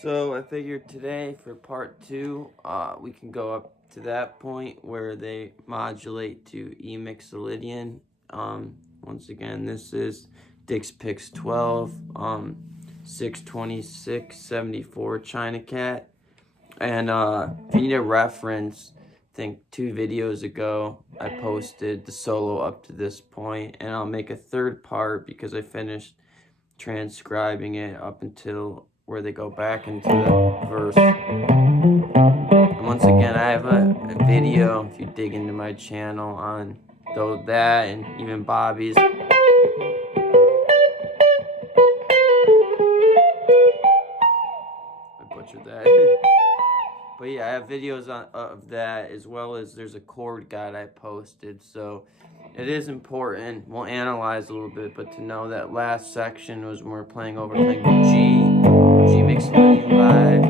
So I figured today for part 2, we can go up to that point where they modulate to E mixolydian. Once again, this is Dick's Picks 12, 62674 China Cat. And if you need a reference, I think 2 videos ago I posted the solo up to this point, and I'll make a third part because I finished transcribing it up until where they go back into the verse. And once again, I have a video, if you dig into my channel, on that and even Bobby's. I butchered that. But yeah, I have videos of that, as well as there's a chord guide I posted. So it is important. We'll analyze a little bit, but to know that last section was when we're playing the G mixolydian 5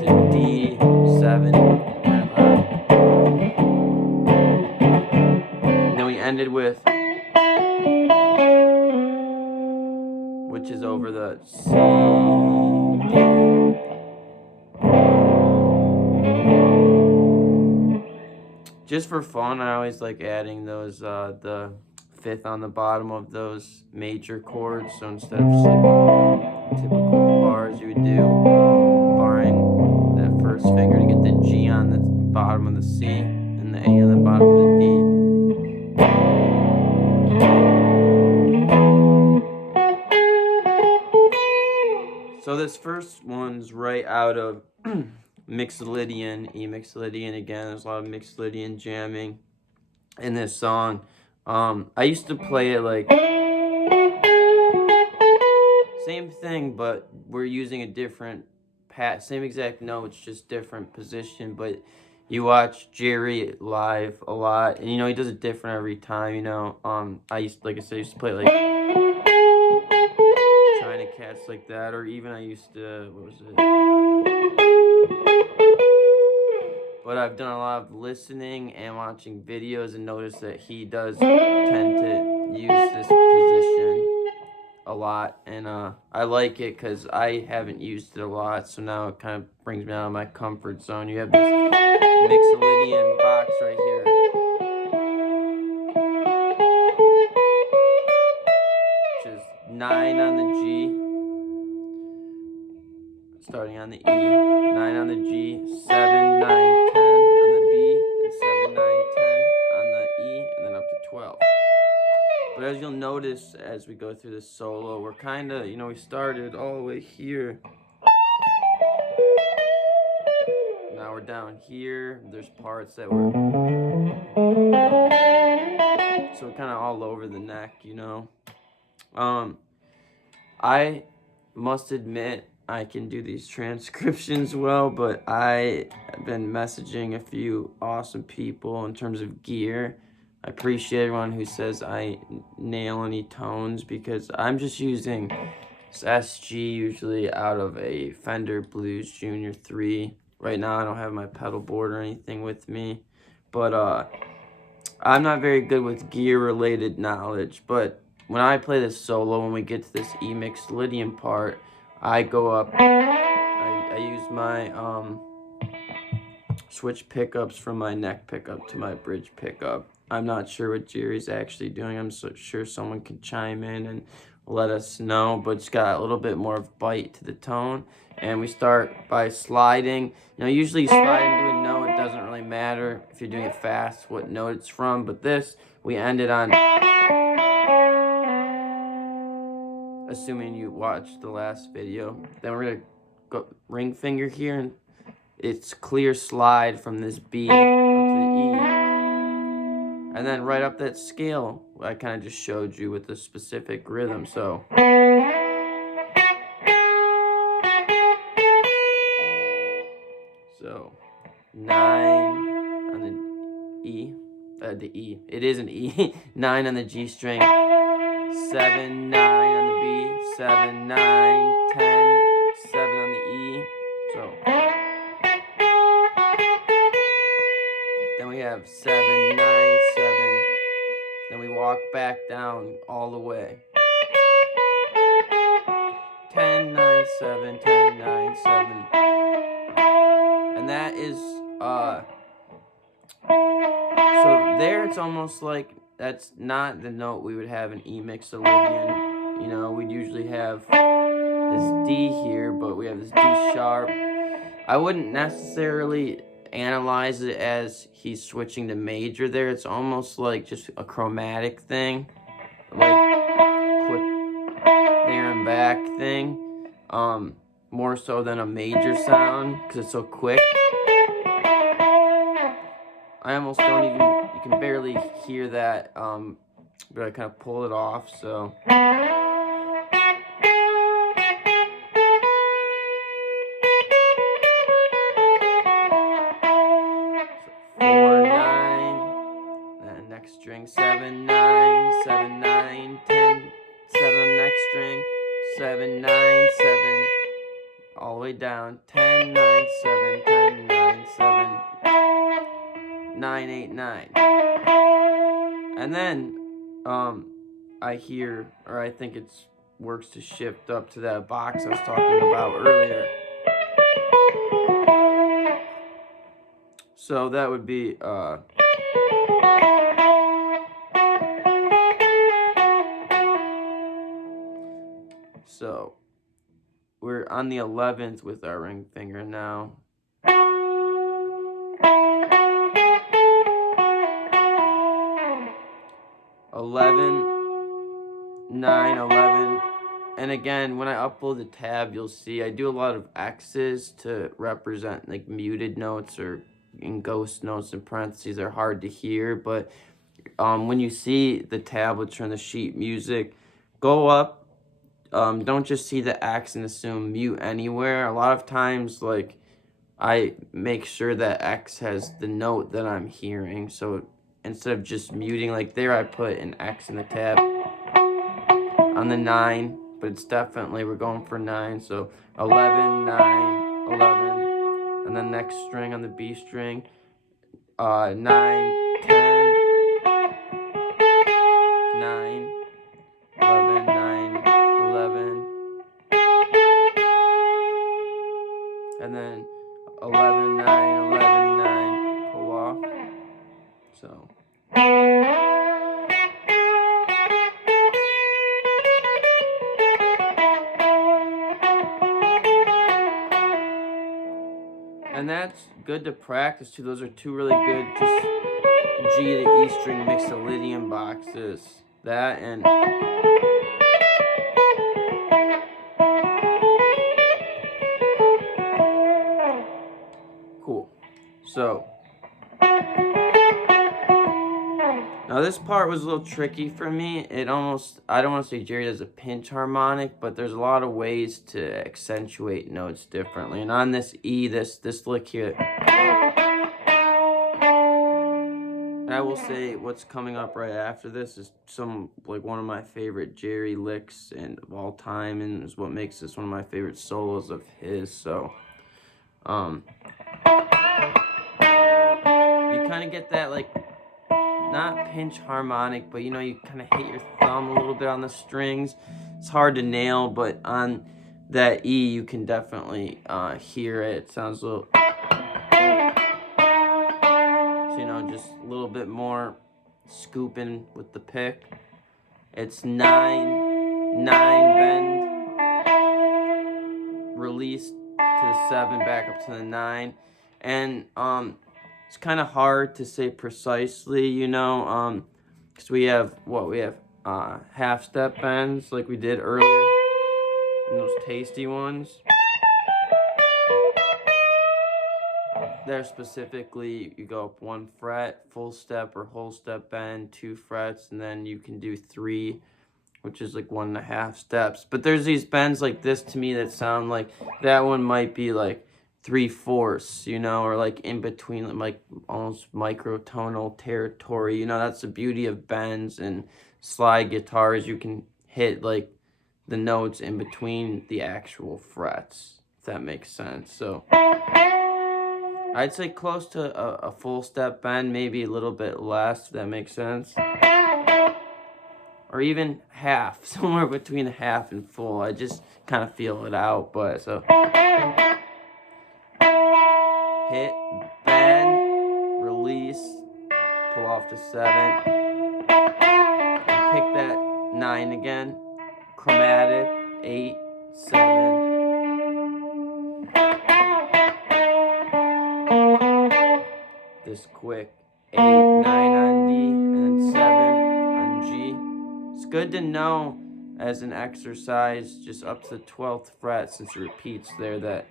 to D7 kind of loud. And then we ended with, which is over the C, D. Just for fun, I always like adding those, the 5th on the bottom of those major chords. So instead of just like typical bars you would do, barring that first finger to get the G on the bottom of the C and the A on the bottom of the D. So this first one's right out of mixolydian, E mixolydian again. There's a lot of mixolydian jamming in this song. I used to play it like same thing, but we're using a different same exact notes, just different position. But you watch Jerry live a lot, and he does it different every time. I used to play it like China Cats like that, or even I used to, what was it? But I've done a lot of listening and watching videos and noticed that he does tend to use this position a lot, and I like it because I haven't used it a lot, so now it kind of brings me out of my comfort zone. You have this mixolydian box right here, which is 9 on the G, starting on the E, 9 on the G, 7, 9, 10 on the B, and 7, 9, 10 on the E, and then up to 12. But as you'll notice as we go through this solo, we're kind of, we started all the way here. Now we're down here. There's parts that we're... So we're kind of all over the neck, I must admit I can do these transcriptions well, but I have been messaging a few awesome people in terms of gear. I appreciate everyone who says I nail any tones, because I'm just using this SG usually out of a Fender Blues Junior 3. Right now I don't have my pedal board or anything with me, but I'm not very good with gear related knowledge. But when I play this solo, when we get to this E mixolydian part, I go up, I use my switch pickups from my neck pickup to my bridge pickup. I'm not sure what Jerry's actually doing. I'm sure someone can chime in and let us know, but it's got a little bit more of bite to the tone. And we start by sliding. Usually you slide into a note. It doesn't really matter if you're doing it fast what note it's from, but this, we ended on, assuming you watched the last video. Then we're gonna go ring finger here, and it's clear slide from this B up to the E. And then right up that scale, I kind of just showed you with the specific rhythm. So So 9 on the E, the E. It is an E. 9 on the G string. 7, 9 on the B. 7, 9, 10, 7 on the E. So then we have 7, 9, 7. Then we walk back down all the way. 10, 9, 7, 10, 9, 7. And that is, so there it's almost like that's not the note we would have in E mixolydian. You know, we'd usually have this D here, but we have this D sharp. I wouldn't necessarily analyze it as he's switching to major there. It's almost like just a chromatic thing, like quick there and back thing, more so than a major sound because it's so quick. I almost don't even, you can barely hear that, but I kind of pull it off, so. 4, 9, then next string, 7, 9, 7, 9, 10, 7 next string, 7, 9, 7, all the way down, 10, 9, 7, 10, 9, 7, 9, 8, 9. And then, I hear, or I think it works to shift up to that box I was talking about earlier. So that would be, so we're on the 11th with our ring finger now. 11, 9, 11. And again, when I upload the tab, you'll see I do a lot of X's to represent like muted notes or in ghost notes in parentheses are hard to hear. But when you see the tablature and the sheet music, go up. Don't just see the X and assume mute anywhere. A lot of times, like, I make sure that X has the note that I'm hearing. So instead of just muting, like there, I put an X in the tab on the 9, but it's definitely, we're going for 9. So 11, 9, 11. And then next string on the B string, 9, 10, 9, 11, 9, 11. And then 11, 9, 11, 9, pull off. So. And that's good to practice too. Those are two really good just G to E string mixolydian boxes. That and cool. So now this part was a little tricky for me. It almost, I don't want to say Jerry does a pinch harmonic, but there's a lot of ways to accentuate notes differently. And on this E, this lick here, and I will say what's coming up right after this is one of my favorite Jerry licks of all time, and is what makes this one of my favorite solos of his. So you kind of get that, like, not pinch harmonic, but you know, you kind of hit your thumb a little bit on the strings. It's hard to nail, but on that E, you can definitely hear it. It sounds a little, so, you know, just a little bit more scooping with the pick. It's 9, 9 bend, release to the 7, back up to the 9, and it's kind of hard to say precisely, you know, because we have half step bends like we did earlier, and those tasty ones. There specifically, you go up 1 fret, full step or whole step bend, 2 frets, and then you can do 3, which is like 1.5 steps. But there's these bends like this to me that sound like that one might be like 3/4, you know, or like in between, like almost microtonal territory. You know, that's the beauty of bends and slide guitars. You can hit like the notes in between the actual frets, if that makes sense. So I'd say close to a full step bend, maybe a little bit less, if that makes sense. Or even half, somewhere between half and full. I just kind of feel it out, but so hit, bend, release, pull off to 7, and pick that 9 again, chromatic, 8, 7, this quick 8, 9 on D, and then 7 on G. It's good to know as an exercise, just up to the 12th fret, since it repeats there, that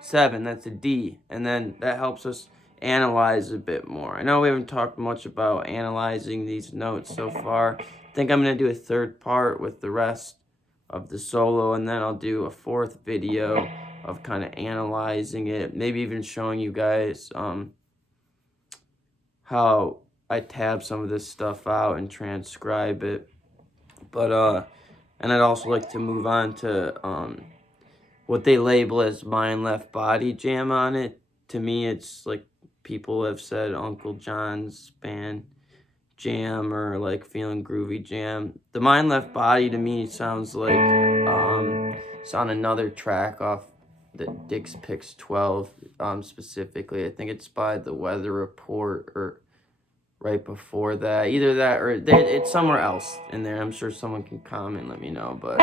7, that's a D, and then that helps us analyze a bit more. I know we haven't talked much about analyzing these notes so far. I think I'm going to do a third part with the rest of the solo, and then I'll do a fourth video of kind of analyzing it, maybe even showing you guys how I tab some of this stuff out and transcribe it. But and I'd also like to move on to what they label as mind left body jam on it. To me, it's like people have said Uncle John's band jam, or like feeling groovy jam. The mind left body to me sounds like it's on another track off the Dick's Picks 12 specifically. I think it's by the Weather Report, or right before that. Either that or it's somewhere else in there. I'm sure someone can comment and let me know, but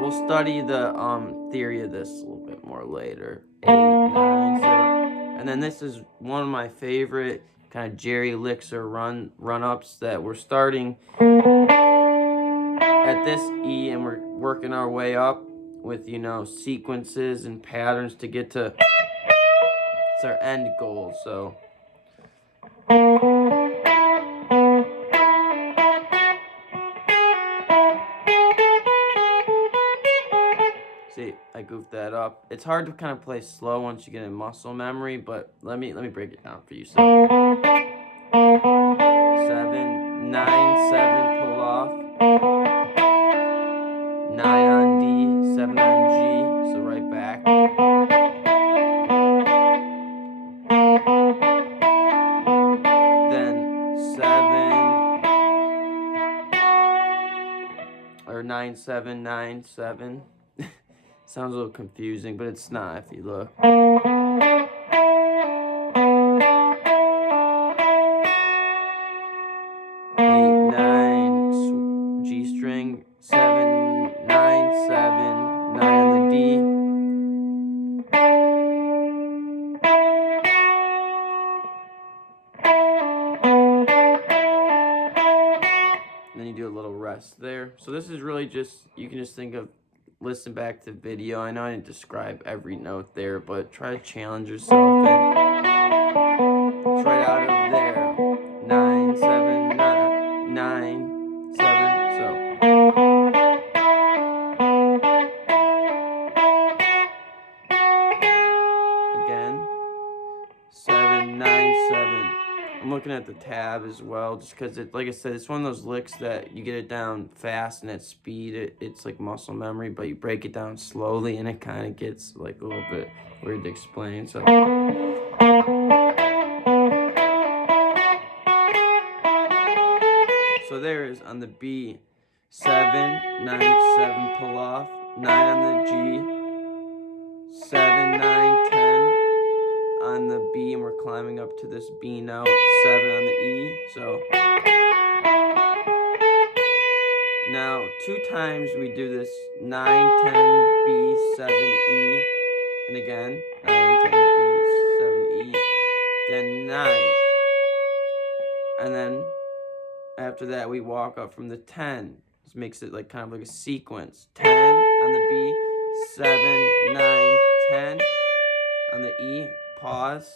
we'll study the theory of this a little bit more later. 8, 9, so, and then this is one of my favorite kind of Jerry Elixir run-ups that we're starting at this E, and we're working our way up with, you know, sequences and patterns to get to, it's our end goal. So see, I goofed that up. It's hard to kind of play slow once you get in muscle memory, but let me break it down for you. So 7, 9, 7, pull off, 9 on D, 7 on G, so right back. Then 7, or 9, 7, 9, 7. Sounds a little confusing, but it's not if you look. 8, 9, G string, 7, 9, 7, 9 on the D. And then you do a little rest there. So this is really just, you can just think of, listen back to the video. I know I didn't describe every note there, but try to challenge yourself. And it's right out of there. 9, 7, 9, 9, 7. So again, 7, 9, 7. I'm looking at the tab as well, just because it, like I said, it's one of those licks that you get it down fast and at speed, it's like muscle memory, but you break it down slowly and it kind of gets like a little bit weird to explain. So there is on the B, 7, 9, 7, pull off, 9 on the G, 7, 9, 10 on the B, and we're climbing up to this B note, 7 on the E. So now 2 times we do this 9, 10, B, 7, E, and again 9, 10, B, 7, E, then 9, and then after that we walk up from the 10. This makes it like kind of like a sequence. 10 on the B, 7, 9, 10 on the E, pause,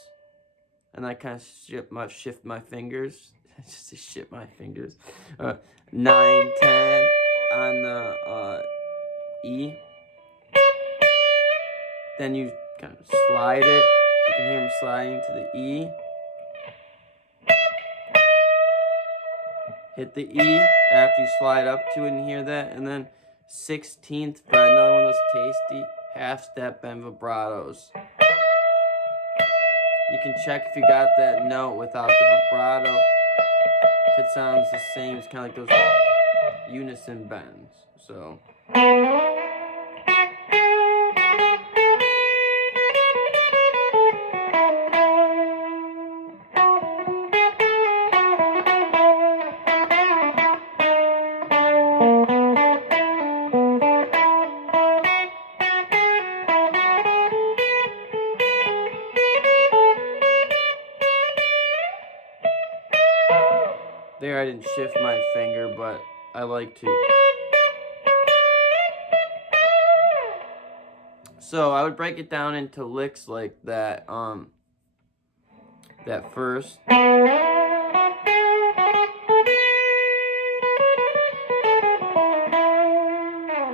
and I kind of shift my fingers. Just to shift my fingers. 9, 10 on the E, then you kind of slide it. You can hear him sliding to the E. Hit the E after you slide up to it and hear that, and then 16th fret, another one of those tasty half-step bend vibratos. You can check if you got that note without the vibrato. If it sounds the same, it's kind of like those unison bends. So. There I didn't shift my finger, but I like to. So I would break it down into licks like that. That first.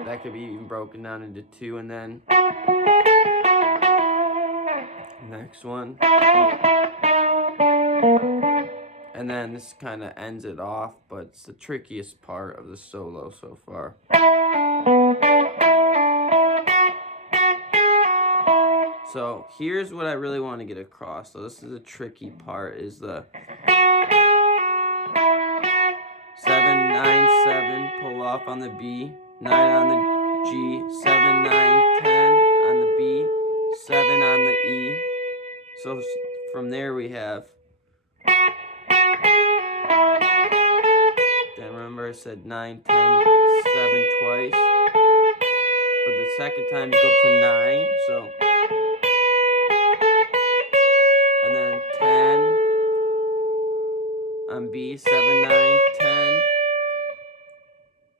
That could be even broken down into 2, and then next one. And then this kind of ends it off, but it's the trickiest part of the solo so far. So here's what I really want to get across. So this is the tricky part, is the 7, 9, 7, pull off on the B, 9 on the G, 7, 9, 10 on the B, 7 on the E. So from there we have. Then remember I said 9, 10, 7 twice. But the second time you go up to 9, so. And then 10 on B, 7, 9, 10.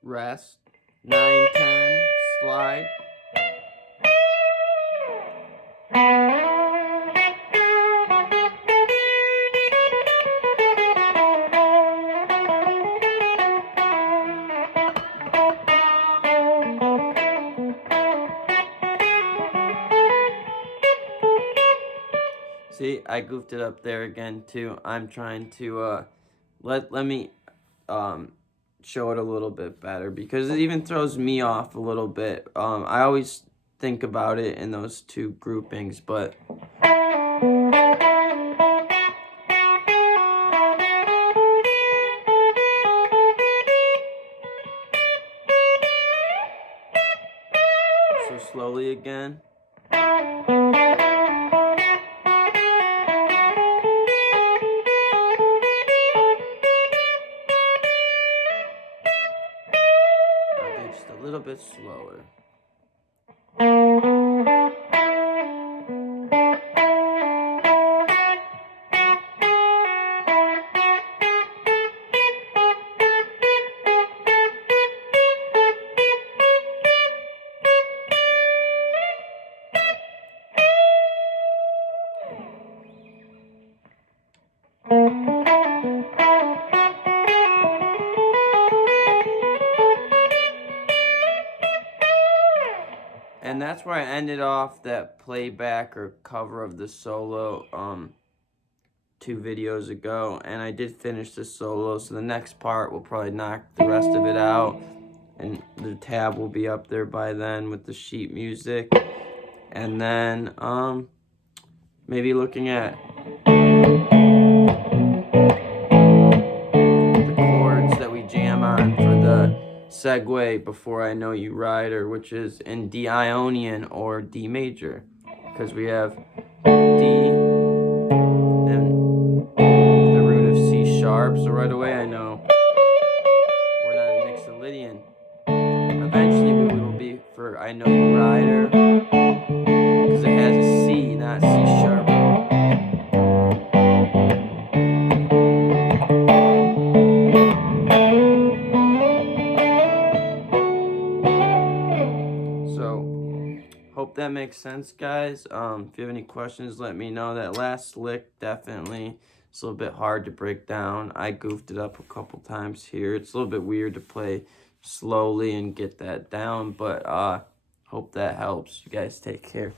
Rest. 9, 10, slide. See, I goofed it up there again too. I'm trying to let me show it a little bit better, because it even throws me off a little bit. I always think about it in those 2 groupings, but so slowly again. Just a little bit slower. And that's where I ended off that playback or cover of the solo 2 videos ago. And I did finish the solo, so the next part will probably knock the rest of it out. And the tab will be up there by then with the sheet music. And then maybe looking at the chords that we jam on for the segue Before I Know You Rider, which is in D Ionian or D major, because we have D and the root of C sharp, so right away I know we're not in Mixolydian. Eventually we will be for I Know You Rider, because it has a C, not C sharp. Hope that makes sense, guys. If you have any questions, let me know. That last lick, definitely, it's a little bit hard to break down. I goofed it up a couple times here. It's a little bit weird to play slowly and get that down, but hope that helps. You guys take care.